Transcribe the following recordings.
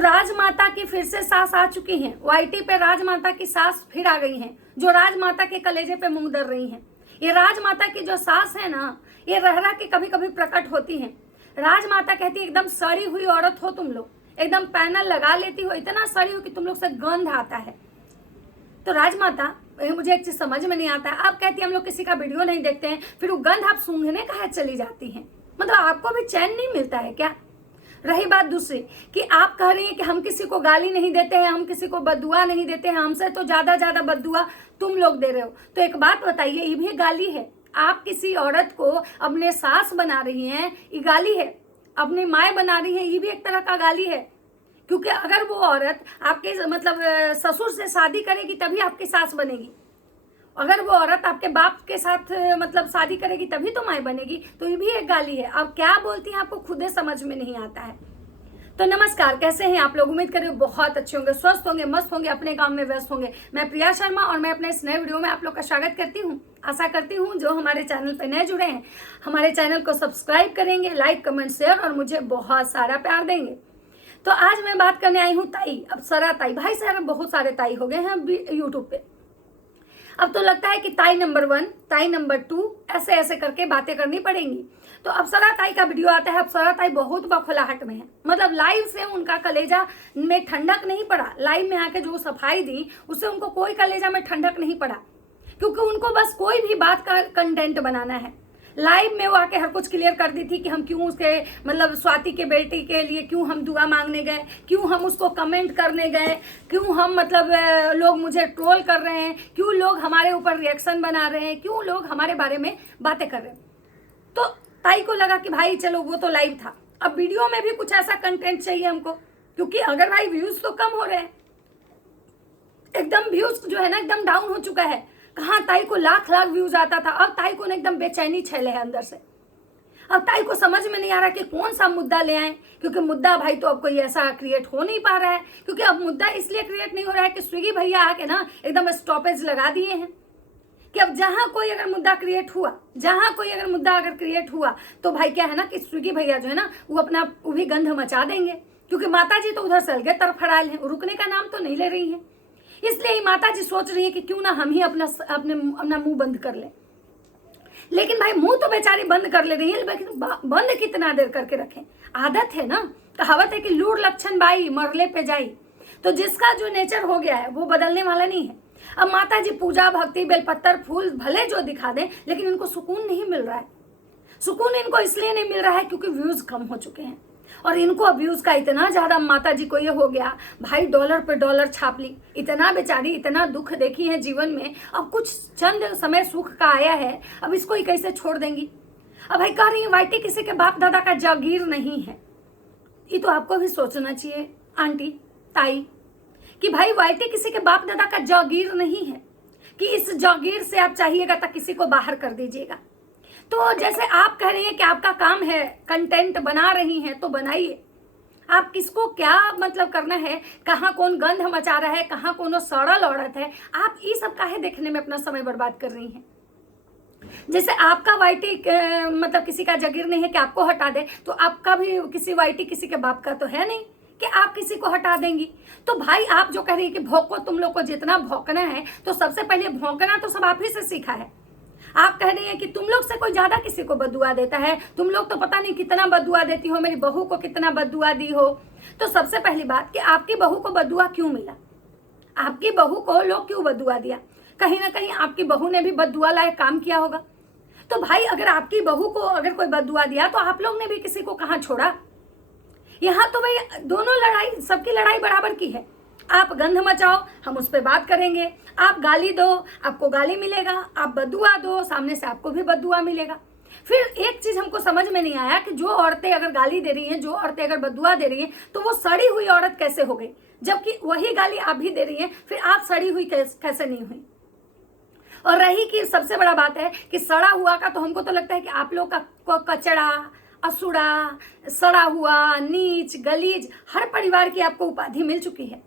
राजमाता की फिर से सास आ चुकी हैं। वाईटी पे राजमाता की सास फिर आ गई हैं, जो राजमाता के कलेजे पे मुंह धर रही हैं। ये राजमाता की जो सास है ना, ये रह रह के कभी कभी प्रकट होती हैं। राजमाता कहती है एकदम सड़ी हुई औरत हो तुम लोग, एकदम पैनल लगा लेती हो, इतना सड़ी हो कि तुम लोग से गंध आता है। तो राजमाता, मुझे एक चीज समझ में नहीं आता है, आप कहती है हम लोग किसी का वीडियो नहीं देखते हैं, फिर वो गंध आप सूंघने काहे चली जाती हैं? मतलब आपको भी चैन नहीं मिलता है क्या? रही बात दूसरी कि आप कह रही हैं कि हम किसी को गाली नहीं देते हैं, हम किसी को बददुआ नहीं देते हैं, हमसे तो ज्यादा बददुआ तुम लोग दे रहे हो। तो एक बात बताइए, ये भी गाली है? आप किसी औरत को अपने सास बना रही हैं, ये गाली है? अपनी माए बना रही है, ये भी एक तरह का गाली है। क्योंकि अगर वो औरत आपके मतलब ससुर से शादी करेगी तभी आपकी सास बनेगी, अगर वो औरत आपके बाप के साथ मतलब शादी करेगी तभी तो माए बनेगी, तो ये भी एक गाली है। आप क्या बोलती हैं आपको खुद समझ में नहीं आता है। तो नमस्कार, कैसे हैं आप लोग? उम्मीद करें बहुत अच्छे होंगे, स्वस्थ होंगे, मस्त होंगे, अपने काम में व्यस्त होंगे। मैं प्रिया शर्मा और मैं अपने इस नए वीडियो में आप लोग का स्वागत करती हूँ। आशा करती हूँ जो हमारे चैनल पे नए जुड़े हैं हमारे चैनल को सब्सक्राइब करेंगे, लाइक कमेंट शेयर और मुझे बहुत सारा प्यार देंगे। तो आज मैं बात करने आई हूँ ताई, अप्सरा ताई। भाई साहब बहुत सारे ताई हो गए हैं यूट्यूब पे। अब तो लगता है कि ताई नंबर 1, ताई नंबर 2 ऐसे ऐसे करके बातें करनी पड़ेंगी। तो अप्सरा ताई का वीडियो आता है। अप्सरा ताई बहुत बखलाहट में है, मतलब लाइव से उनका कलेजा में ठंडक नहीं पड़ा। लाइव में आके जो सफाई दी उससे उनको कोई कलेजा में ठंडक नहीं पड़ा, क्योंकि उनको बस कोई भी बात का कंटेंट बनाना है। लाइव में वो आके हर कुछ क्लियर कर दी थी कि हम क्यों उसके मतलब स्वाति के बेटी के लिए क्यों हम दुआ मांगने गए, क्यों हम उसको कमेंट करने गए, क्यों हम मतलब लोग मुझे ट्रोल कर रहे हैं, क्यों लोग हमारे ऊपर रिएक्शन बना रहे हैं, क्यों लोग हमारे बारे में बातें कर रहे हैं। तो ताई को लगा कि भाई चलो वो तो लाइव था, अब वीडियो में भी कुछ ऐसा कंटेंट चाहिए हमको, क्योंकि अगर भाई व्यूज तो कम हो रहे हैं, एकदम व्यूज जो है ना एकदम डाउन हो चुका है। कहाँ ताई को लाख व्यूज आता था, अब ताई को एकदम बेचैनी छेले है अंदर से। अब ताई को समझ में नहीं आ रहा कि कौन सा मुद्दा ले आए, क्योंकि मुद्दा भाई तो अब कोई ऐसा क्रिएट हो नहीं पा रहा है। क्योंकि अब मुद्दा इसलिए क्रिएट नहीं हो रहा है कि स्विगी भैया आके ना एकदम स्टॉपेज लगा दिए हैं कि अब जहां कोई अगर मुद्दा क्रिएट हुआ तो भाई क्या है ना कि स्विगी भैया जो है ना वो भी गंध मचा देंगे, क्योंकि माता जी तो उधर से अलगे तरफड़ाल है, रुकने का नाम तो नहीं ले रही है। इसलिए ही माता जी सोच रही है कि क्यों ना हम ही अपना मुंह बंद कर ले। लेकिन भाई मुंह तो बेचारी बंद कर ले रही है, लेकिन बंद कितना देर करके रखें? आदत है ना, कहावत है कि लूर लक्षण बाई मरले पे जाई। तो जिसका जो नेचर हो गया है वो बदलने वाला नहीं है। अब माता जी पूजा भक्ति बेलपत्तर फूल भले जो दिखा दें, लेकिन इनको सुकून नहीं मिल रहा है। सुकून इनको इसलिए नहीं मिल रहा है क्योंकि व्यूज कम हो चुके हैं, और इनको व्यूज का इतना ज्यादा माता जी को ये हो गया भाई, डॉलर पे डॉलर छाप ली। इतना बेचारी इतना दुख देखी है जीवन में, अब कुछ चंद समय सुख का आया है, अब इसको ही कैसे छोड़ देंगी? अब भाई कह रही है वाईटी किसी के बाप दादा का जागीर नहीं है। ये तो आपको भी सोचना चाहिए आंटी ताई कि भाई वाईटी किसी के बाप दादा का जागीर नहीं है कि इस जागीर से आप चाहिएगा तो किसी को बाहर कर दीजिएगा। तो जैसे आप कह रही हैं कि आपका काम है कंटेंट बना रही हैं तो बनाइए। आप किसको क्या मतलब करना है, कहाँ कौन गंध मचा रहा है, कहाँ कौन सड़ल औरत है, आप ये सब काहे देखने में अपना समय बर्बाद कर रही हैं? जैसे आपका वाईटी मतलब किसी का जागीर नहीं है कि आपको हटा दे, तो आपका भी किसी वाईटी किसी के बाप का तो है नहीं कि आप किसी को हटा देंगी। तो भाई आप जो कह रही है कि भौंको, तुम लोग को जितना भौंकना है तो सबसे पहले भौंकना तो सब आप ही से सीखा है। आप कह रही हैं कि तुम लोग से कोई ज्यादा किसी को बददुआ देता है, तुम लोग तो पता नहीं कितना बददुआ देती हो, मेरी बहू को कितना बददुआ दी हो। तो सबसे पहली बात कि आपकी बहू को बददुआ क्यों मिला, आपकी बहू को लोग क्यों बददुआ दिया? कहीं ना कहीं आपकी बहू ने भी बददुआ लायक काम किया होगा। तो भाई अगर आपकी बहू को अगर कोई बददुआ दिया तो आप लोग ने भी किसी को कहाँ छोड़ा? यहाँ तो भाई दोनों लड़ाई, सबकी लड़ाई बराबर की है। आप गंध मचाओ, हम उस पर बात करेंगे। आप गाली दो, आपको गाली मिलेगा। आप बददुआ दो, सामने से आपको भी बददुआ मिलेगा। फिर एक चीज हमको समझ में नहीं आया कि जो औरतें अगर गाली दे रही हैं, जो औरतें अगर बददुआ दे रही हैं, तो वो सड़ी हुई औरत कैसे हो गई? जबकि वही गाली आप भी दे रही हैं, फिर आप सड़ी हुई कैसे नहीं हुई? और रही कि सबसे बड़ा बात है कि सड़ा हुआ का, तो हमको तो लगता है कि आप लोग का कचड़ा, असुड़ा, सड़ा हुआ, नीच, गलीज, हर परिवार की आपको उपाधि मिल चुकी है।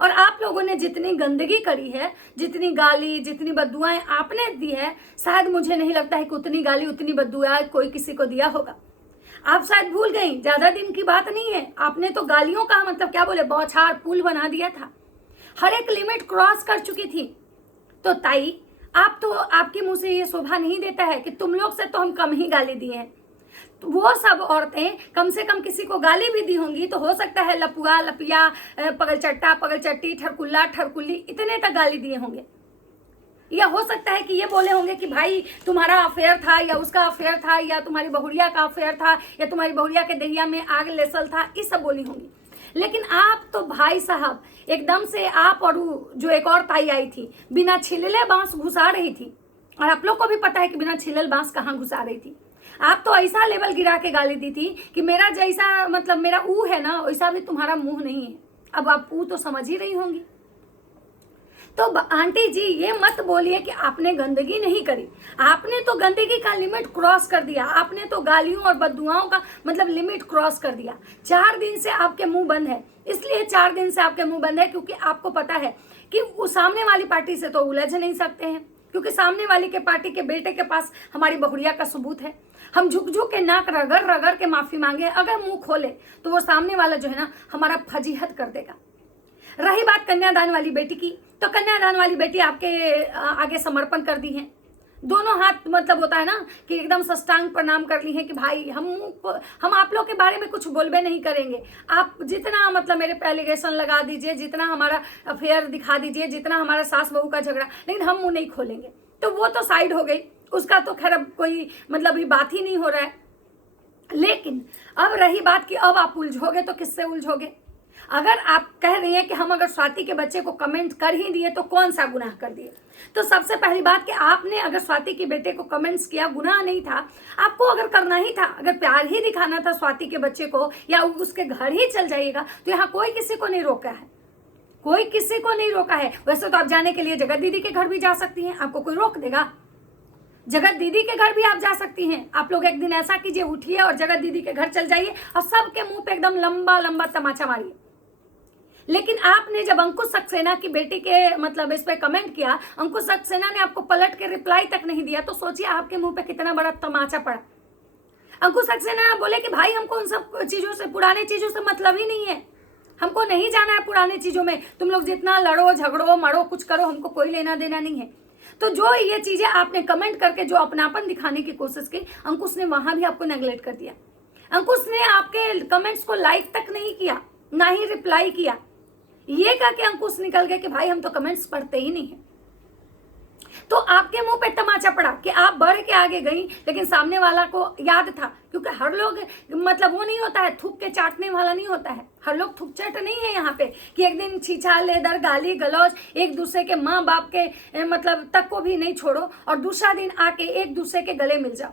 और आप लोगों ने जितनी गंदगी करी है, जितनी गाली, जितनी बद्दुआएं आपने दी है, शायद मुझे नहीं लगता है कि उतनी गाली उतनी बद्दुआएं कोई किसी को दिया होगा। आप शायद भूल गई, ज्यादा दिन की बात नहीं है, आपने तो गालियों का मतलब क्या बोले बौछार पुल बना दिया था, हर एक लिमिट क्रॉस कर चुकी थी। तो ताई आप तो, आपके मुंह से ये शोभा नहीं देता है कि तुम लोग से तो हम कम ही गाली दिए हैं। तो वो सब औरतें कम से कम किसी को गाली भी दी होंगी तो हो सकता है लपुआ लपिया, पगलचट्टा पगलचट्टी, ठरकुल्ला ठरकुल्ली, इतने तक गाली दिए होंगे। या हो सकता है कि ये बोले होंगे कि भाई तुम्हारा अफेयर था, या उसका अफेयर था, या तुम्हारी बहुरिया का अफेयर था, या तुम्हारी बहुरिया के दहिया में आग लेसल था, ये सब बोली होंगी। लेकिन आप तो भाई साहब एकदम से, आप और जो एक और ताई आई थी, बिना छिलले बांस घुसा रही थी। और आप लोग को भी पता है कि बिना छिलल बांस कहाँ घुसा रही थी। आप तो ऐसा लेवल गिरा के गाली दी थी कि मेरा जैसा मतलब मेरा ऊ है ना, वैसा भी तुम्हारा मुंह नहीं है। अब आप ऊ तो समझ ही रही होंगी। तो आंटी जी ये मत बोलिए कि आपने गंदगी नहीं करी, आपने तो गंदगी का लिमिट क्रॉस कर दिया। आपने तो गालियों और बददुआओं का मतलब लिमिट क्रॉस कर दिया। 4 दिन से आपके मुंह बंद है, इसलिए 4 दिन से आपके मुंह बंद है क्योंकि आपको पता है कि वो सामने वाली पार्टी से तो उलझ नहीं सकते हैं, क्योंकि सामने वाली के पार्टी के बेटे के पास हमारी बहुरिया का सबूत है। हम झुक झुक के नाक रगड़ रगड़ के माफी मांगे, अगर मुंह खोले तो वो सामने वाला जो है ना हमारा फजीहत कर देगा। रही बात कन्यादान वाली बेटी की, तो कन्यादान वाली बेटी आपके आगे समर्पण कर दी है, दोनों हाथ मतलब होता है ना कि एकदम साष्टांग प्रणाम कर ली है कि भाई हम आप लोग के बारे में कुछ बोलबे नहीं करेंगे। आप जितना मतलब मेरे पे एलिगेशन लगा दीजिए, जितना हमारा अफेयर दिखा दीजिए, जितना हमारा सास बहू का झगड़ा, लेकिन हम मुंह नहीं खोलेंगे। तो वो तो साइड हो गई, उसका तो खैर अब कोई मतलब ही बात ही नहीं हो रहा है। लेकिन अब रही बात कि अब आप उलझोगे तो किससे उलझोगे। अगर आप कह रही हैं कि हम अगर स्वाति के बच्चे को कमेंट कर ही दिए तो कौन सा गुनाह कर दिए, तो सबसे पहली बात कि आपने अगर स्वाति के बेटे को कमेंट्स किया, गुनाह नहीं था। आपको अगर करना ही था, अगर प्यार ही दिखाना था स्वाति के बच्चे को, या उसके घर ही चल जाइएगा, तो यहाँ कोई किसी को नहीं रोका है, कोई किसी को नहीं रोका है। वैसे तो आप जाने के लिए जगत दीदी के घर भी जा सकती हैं, आपको कोई रोक देगा? जगत दीदी के घर भी आप जा सकती हैं। आप लोग एक दिन ऐसा कीजिए, उठिए और जगत दीदी के घर चल जाइए और सबके मुंह पे एकदम लंबा लंबा तमाचा मारिए। लेकिन आपने जब अंकुश सक्सेना की बेटी के मतलब इस पे कमेंट किया, अंकुश सक्सेना ने आपको पलट के रिप्लाई तक नहीं दिया, तो सोचिए आपके मुंह पे कितना बड़ा तमाचा पड़ा। अंकुश सक्सेना बोले कि भाई हमको उन सब चीजों से, पुराने चीजों से मतलब ही नहीं है, हमको नहीं जाना है पुराने चीजों में, तुम लोग जितना लड़ो झगड़ो मरो कुछ करो, हमको कोई लेना देना नहीं है। तो जो ये चीजें आपने कमेंट करके जो अपनापन दिखाने की कोशिश की, अंकुश ने वहां भी आपको नेगलेक्ट कर दिया। अंकुश ने आपके कमेंट्स को लाइक तक नहीं किया, ना ही रिप्लाई किया। ये कह के अंकुश निकल गए कि भाई हम तो कमेंट्स पढ़ते ही नहीं है। तो आपके मुंह पे तमाचा पड़ा कि आप बढ़ के आगे गई, लेकिन सामने वाला को याद था, क्योंकि हर लोग मतलब वो नहीं होता है, थूक के चाटने वाला नहीं होता है। हर लोग थूक चाट नहीं है यहाँ पे कि एक दिन छीछा लेदर गाली गलौज एक दूसरे के माँ बाप के मतलब तक को भी नहीं छोड़ो, और दूसरा दिन आके एक दूसरे के गले मिल जाओ।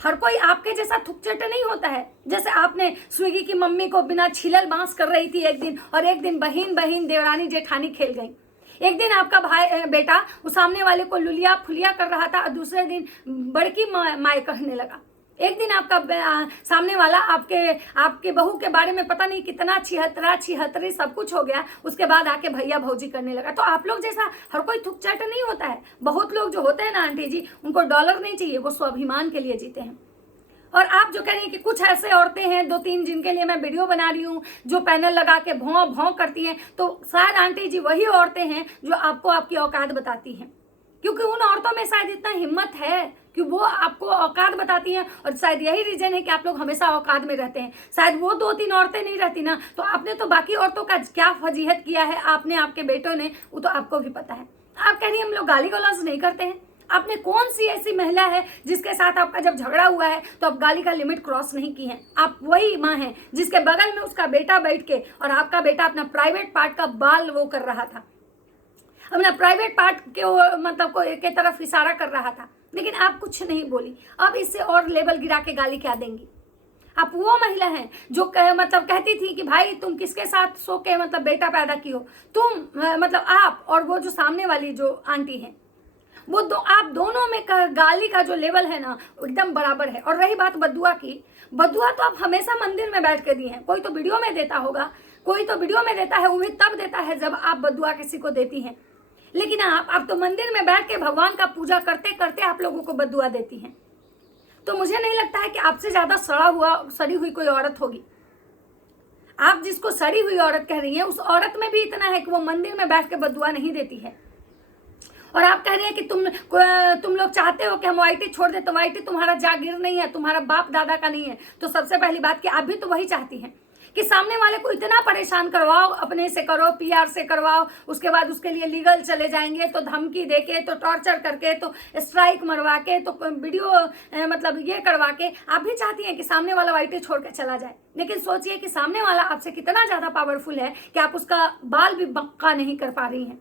हर कोई आपके जैसा थुकचट नहीं होता है। जैसे आपने स्विगी की मम्मी को बिना छिलल बांस कर रही थी एक दिन, और एक दिन बहन बहन देवरानी जेठानी खेल गई। एक दिन आपका भाई बेटा वो सामने वाले को लुलिया फुलिया कर रहा था, और दूसरे दिन बड़की माए कहने लगा। एक दिन आपका सामने वाला आपके बहू के बारे में पता नहीं कितना छिहत्तरी सब कुछ हो गया, उसके बाद आके भैया भौजी करने लगा। तो आप लोग जैसा हर कोई थुकचट नहीं होता है। बहुत लोग जो होते हैं ना आंटी जी, उनको डॉलर नहीं चाहिए, वो स्वाभिमान के लिए जीते हैं। और आप जो कह रही हैं कि कुछ ऐसे औरतें हैं 2-3 जिनके लिए मैं वीडियो बना रही हूँ, जो पैनल लगा के भौं भौं करती हैं, तो शायद आंटी जी वही औरतें हैं जो आपको आपकी औकात बताती हैं, क्योंकि उन औरतों में शायद इतना हिम्मत है कि वो आपको औकात बताती हैं। और शायद यही रीजन है कि आप लोग हमेशा औकात में रहते हैं। शायद वो 2-3 औरतें नहीं रहती ना, तो आपने तो बाकी औरतों का क्या फजीहत किया है, आपने आपके बेटों ने, वो तो आपको भी पता है। आप कह रही हैं हम लोग गाली गलौज नहीं करते हैं। आपने कौन सी ऐसी महिला है जिसके साथ आपका जब झगड़ा हुआ है तो आप गाली का लिमिट क्रॉस नहीं की है? आप वही माँ हैं जिसके बगल में उसका बेटा बैठ के, और आपका बेटा अपना प्राइवेट पार्ट का बाल वो कर रहा था, अपना प्राइवेट पार्ट के मतलब के तरफ इशारा कर रहा था, लेकिन आप कुछ नहीं बोली। अब इससे और लेवल गिरा के गाली क्या देंगी? आप वो महिला हैं जो मतलब कहती थी कि भाई तुम किसके साथ सो के मतलब बेटा पैदा की हो, तुम मतलब आप और वो जो सामने वाली जो आंटी हैं, वो आप दोनों में गाली का जो लेवल है ना एकदम बराबर है। और रही बात बद्दुआ की, बद्दुआ तो आप हमेशा मंदिर में बैठ के दी हैं। कोई तो वीडियो में देता होगा, कोई तो वीडियो में देता है, वो भी तब देता है जब आप बद्दुआ किसी को देती हैं। लेकिन आप तो मंदिर में बैठ के भगवान का पूजा करते करते आप लोगों को बद्दुआ देती हैं। तो मुझे नहीं लगता है कि आपसे ज्यादा सड़ी हुई कोई औरत होगी। आप जिसको सड़ी हुई औरत कह रही हैं, उस औरत में भी इतना है कि वो मंदिर में बैठ के बद्दुआ नहीं देती है। और आप कह रही हैं कि तुम लोग चाहते हो कि हम वाईटी छोड़ दे, तो वाईटी तुम्हारा जागीर नहीं है, तुम्हारा बाप दादा का नहीं है। तो सबसे पहली बात कि आप भी तो वही चाहती हैं कि सामने वाले को इतना परेशान करवाओ, अपने से करो, पीआर से करवाओ, उसके बाद उसके लिए लीगल चले जाएंगे, तो धमकी देके, तो टॉर्चर करके, तो स्ट्राइक मरवा के, तो वीडियो मतलब ये करवा के आप भी चाहती हैं कि सामने वाला वाईटी छोड़ के चला जाए। लेकिन सोचिए कि सामने वाला आपसे कितना ज्यादा पावरफुल है कि आप उसका बाल भी बक्का नहीं कर पा रही हैं।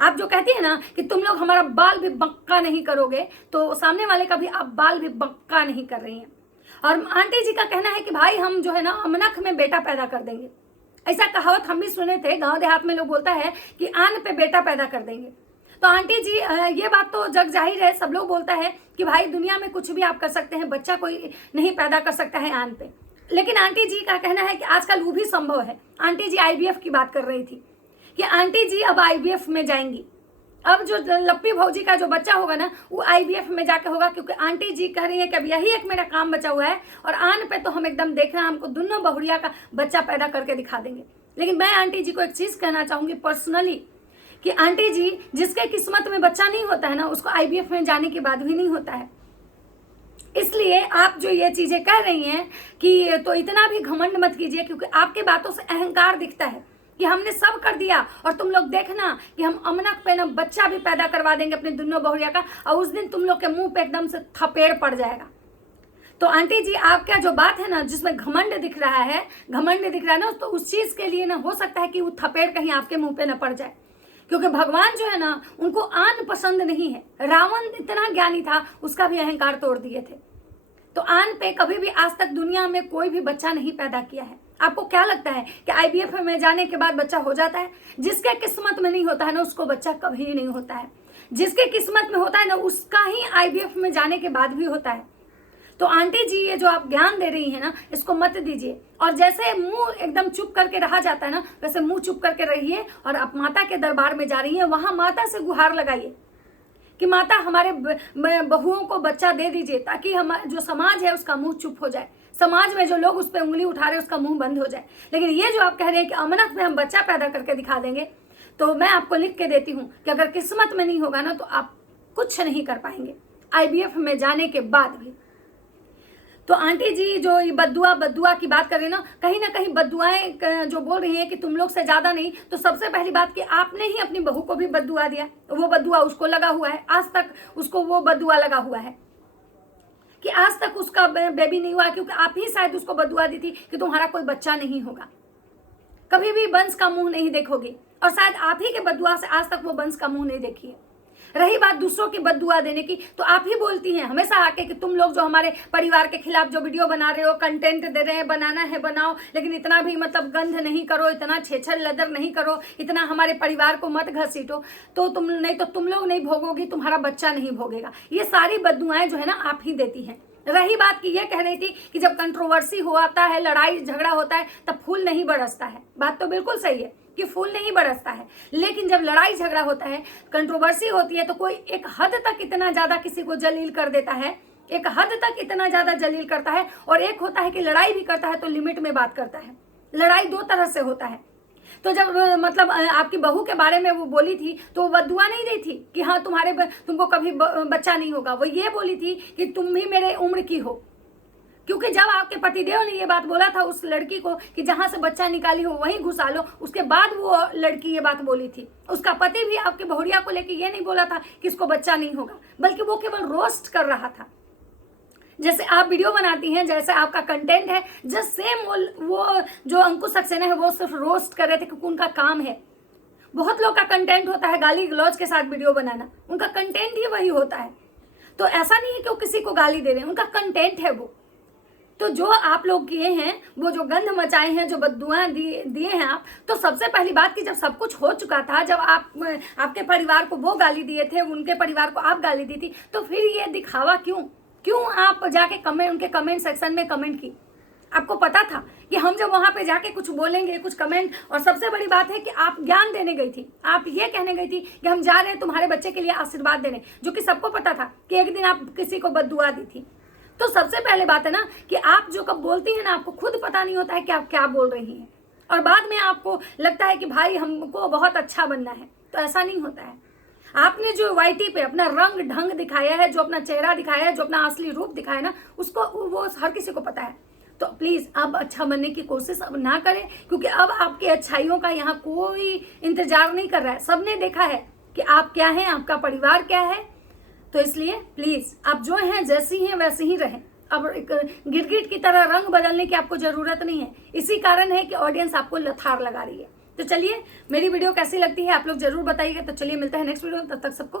आप जो कहती है ना कि तुम लोग हमारा बाल भी बक्का नहीं करोगे, तो सामने वाले का भी आप बाल भी बक्का नहीं कर रही हैं। और आंटी जी का कहना है कि भाई हम जो है ना अमनख में बेटा पैदा कर देंगे। ऐसा कहावत हम भी सुने थे, गांव देहात में लोग बोलता है कि आन पे बेटा पैदा कर देंगे। तो आंटी जी ये बात तो जग जाहिर है, सब लोग बोलता है कि भाई दुनिया में कुछ भी आप कर सकते हैं, बच्चा कोई नहीं पैदा कर सकता है आन पे। लेकिन आंटी जी का कहना है कि आजकल वो भी संभव है। आंटी जी IVF की बात कर रही थी कि आंटी जी अब IVF में जाएंगी। अब जो लप्पी भौजी का जो बच्चा होगा ना, वो IVF में जाके होगा, क्योंकि आंटी जी कह रही है कि अब यही एक मेरा काम बचा हुआ है और आन पे तो हम एकदम देखना, हमको दोनों बहुरिया का बच्चा पैदा करके दिखा देंगे। लेकिन मैं आंटी जी को एक चीज कहना चाहूंगी पर्सनली कि आंटी जी, जिसके किस्मत में बच्चा नहीं होता है ना, उसको IVF में जाने के बाद भी नहीं होता है। इसलिए आप जो ये चीजें कह रही हैं कि तो इतना भी घमंड मत कीजिए, क्योंकि आपके बातों से अहंकार दिखता है कि हमने सब कर दिया और तुम लोग देखना कि हम अमनक पे ना बच्चा भी पैदा करवा देंगे अपने दोनों बहुरिया का, और उस दिन तुम लोग के मुंह पे एकदम से थपेड़ पड़ जाएगा। तो आंटी जी, आपका जो बात है ना, जिसमें घमंड दिख रहा है ना, तो उस चीज के लिए ना हो सकता है कि वो थपेड़ कहीं आपके मुंह पे ना पड़ जाए, क्योंकि भगवान जो है ना, उनको आन पसंद नहीं है। रावण इतना ज्ञानी था, उसका भी अहंकार तोड़ दिए थे। तो आन पे कभी भी आज तक दुनिया में कोई भी बच्चा नहीं पैदा किया है। आपको क्या लगता है कि IVF में जाने के बाद बच्चा हो जाता है? जिसके किस्मत में नहीं होता है ना, उसको बच्चा कभी नहीं होता है। जिसके किस्मत में होता है ना, उसका ही IVF में जाने के बाद भी होता है। तो आंटी जी, ये जो आप ज्ञान दे रही है ना, इसको मत दीजिए। और जैसे मुंह एकदम चुप करके रहा जाता है ना, वैसे मुंह चुप करके रहिए। और आप माता के दरबार में जा रही हैं, वहां माता से गुहार लगाइए कि माता हमारे बहुओं को बच्चा दे दीजिए, ताकि हमारा जो समाज है उसका मुंह चुप हो जाए, समाज में जो लोग उस पर उंगली उठा रहे हैं उसका मुंह बंद हो जाए। लेकिन ये जो आप कह रहे हैं कि अमनक में हम बच्चा पैदा करके दिखा देंगे, तो मैं आपको लिख के देती हूँ कि अगर किस्मत में नहीं होगा ना, तो आप कुछ नहीं कर पाएंगे IVF में जाने के बाद भी। तो आंटी जी जो ये बद्दुआ की बात कर रही है ना कहीं बद्दुआएं जो बोल रही हैं कि तुम लोग से ज्यादा नहीं, तो सबसे पहली बात कि आपने ही अपनी बहू को भी बद्दुआ दिया। वो बद्दुआ उसको लगा हुआ है, आज तक उसको वो बद्दुआ लगा हुआ है कि आज तक उसका बेबी नहीं हुआ, क्योंकि आप ही शायद उसको बद्दुआ दी थी कि तुम्हारा कोई बच्चा नहीं होगा, कभी भी वंश का मुंह नहीं देखोगी। और शायद आप ही के बद्दुआ से आज तक वो वंश का मुंह नहीं देखी है। रही बात दूसरों की बद्दुआ देने की, तो आप ही बोलती हैं हमेशा आके कि तुम लोग जो हमारे परिवार के खिलाफ जो वीडियो बना रहे हो, कंटेंट दे रहे हैं, बनाना है बनाओ, लेकिन इतना भी मतलब गंध नहीं करो, इतना छेछर लदर नहीं करो, इतना हमारे परिवार को मत घसीटो, तो तुम लोग नहीं भोगोगी, तुम्हारा बच्चा नहीं भोगेगा। ये सारी बद्दुआएं जो है ना आप ही देती हैं। रही बात की ये कह रही थी कि जब कंट्रोवर्सी होता है, लड़ाई झगड़ा होता है, तब फूल नहीं बरसता है। बात तो बिल्कुल सही है कि फूल नहीं बरसता है, लेकिन जब लड़ाई झगड़ा होता है, कंट्रोवर्सी होती है, तो कोई एक हद तक इतना ज्यादा किसी को जलील कर देता है, एक हद तक इतना ज्यादा जलील करता है। और एक होता है कि लड़ाई भी करता है तो लिमिट में बात करता है। लड़ाई दो तरह से होता है। तो जब मतलब आपकी बहू के बारे में वो बोली थी, तो वो बद्दुआ नहीं दी थी कि हाँ तुमको कभी बच्चा नहीं होगा। वो ये बोली थी कि तुम भी मेरे उम्र की हो, क्योंकि जब आपके पतिदेव ने ये बात बोला था उस लड़की को कि जहां से बच्चा निकाली हो वहीं घुसा लो, उसके बाद वो लड़की ये बात बोली थी। उसका पति भी आपके बहुरिया को लेके ये नहीं बोला था कि इसको बच्चा नहीं होगा, बल्कि वो केवल रोस्ट कर रहा था। जैसे आप वीडियो बनाती हैं, जैसे आपका कंटेंट है, जस्ट सेम वो जो अंकुश सक्सेना है वो सिर्फ रोस्ट कर रहे थे, क्योंकि उनका काम है। बहुत लोग का कंटेंट होता है गाली गलौज के साथ वीडियो बनाना, उनका कंटेंट ही वही होता है। तो ऐसा नहीं है कि वो किसी को गाली दे रहे हैं, उनका कंटेंट है वो। तो जो आप लोग किए हैं, वो जो गंध मचाए हैं, जो बद्दुआ दिए हैं आप, तो सबसे पहली बात कि जब सब कुछ हो चुका था, जब आपके परिवार को वो गाली दिए थे, उनके परिवार को आप गाली दी थी, तो फिर ये दिखावा क्यों आप जाके उनके कमेंट सेक्शन में कमेंट की? आपको पता था कि हम जब वहां पे जाके कुछ बोलेंगे, कुछ कमेंट। और सबसे बड़ी बात है कि आप ज्ञान देने गई थी, आप ये कहने गई थी कि हम जा रहे हैं तुम्हारे बच्चे के लिए आशीर्वाद देने, जो कि सबको पता था कि एक दिन आप किसी को बद्दुआ दी थी। तो सबसे पहले बात है ना कि आप जो कब बोलती हैं ना, आपको खुद पता नहीं होता है कि आप क्या बोल रही हैं, और बाद में आपको लगता है कि भाई हमको बहुत अच्छा बनना है। तो ऐसा नहीं होता है। आपने जो वाईटी पे अपना रंग ढंग दिखाया है, जो अपना चेहरा दिखाया है, जो अपना असली रूप दिखाया ना, उसको वो हर किसी को पता है। तो प्लीज अब अच्छा बनने की कोशिश अब ना करें, क्योंकि अब आपकी अच्छाइयों का यहाँ कोई इंतजार नहीं कर रहा है। सबने देखा है कि आप क्या हैं, आपका परिवार क्या है। तो इसलिए प्लीज आप जो हैं, जैसी हैं वैसे ही रहें। अब गिरगिट की तरह रंग बदलने की आपको जरूरत नहीं है। इसी कारण है कि ऑडियंस आपको लथार लगा रही है। तो चलिए, मेरी वीडियो कैसी लगती है आप लोग जरूर बताइएगा। तो चलिए मिलते हैं नेक्स्ट वीडियो में, तब तक सबको